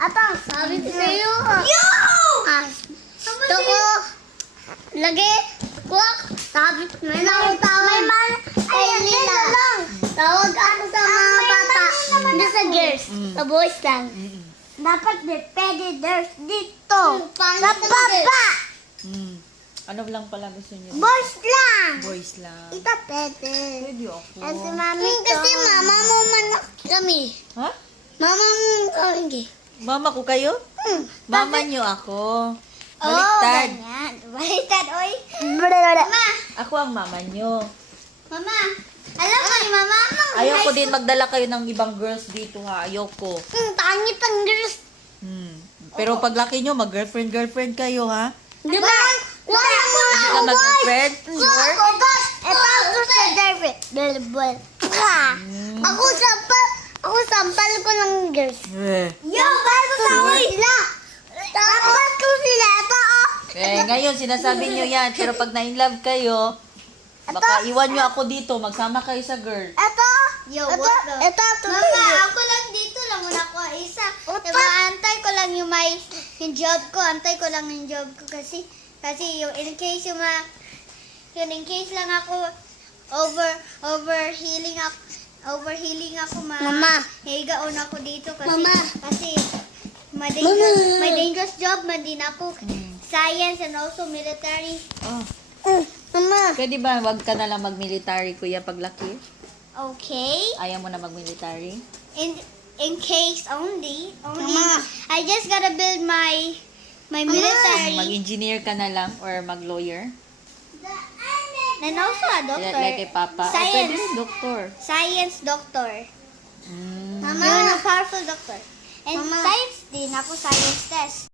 Atang, sabi ko sa'yo. Yo! Gusto ko. Lagi. Kuwak. Sabi ko. May nakutawag. Ay, Lila. Tawag ako sa mga bata. Hindi sa girls. Sa boys lang. Dapat pwede girls dito. Sa baba. Ano lang pala gusto niyo? Boys lang. Boys lang. Ito pwede. Pwede ako. At si mami ko. Kasi mama mo man kami. Ha? Mama mo kami. Mama ko kayo? Mama niyo ako. Oh, Baliktad. ganyan. Baliktad, oy. Mama. Ako ang mama niyo. Mama. Alam mo, mama. Ayoko din magdala kayo ng ibang girls dito ha. Ayoko. Pangit ang girls. Pero paglaki nyo, mag-girlfriend kayo ha. Di ba? Wala mo na Hindi ka mag-girlfriend? Sure? Ito ako sa girlfriend. Bellboy. Ako sampal ko ng girls. Sampal ko sa sila. Sampal ko sila. Ito Ngayon, sinasabi nyo yan. Pero pag na-inlove kayo, baka iwan nyo ako dito. Magsama kayo sa girl. Ito. Ito. Mama, ako lang dito lang muna ko isa. Diba, antay ko lang yung job ko. Antay ko lang yung job ko kasi yung in case in case lang ako overhealing ako Mama. higaon ako dito kasi Mama. kasi may dangerous job man din ako. Science and also military. Oh. Mama. Pwede ba wag ka na lang mag-military, kuya, paglaki? Okay. Ayaw mo na mag-military? In case only. Mama. I just gotta build my military. Mag-engineer ka na lang or mag-lawyer? And also a doctor. Like kay Papa? O Science. pwede rin doktor. Science doctor. Mm. Yun ang powerful doctor. And Mama. science din. Ako science test.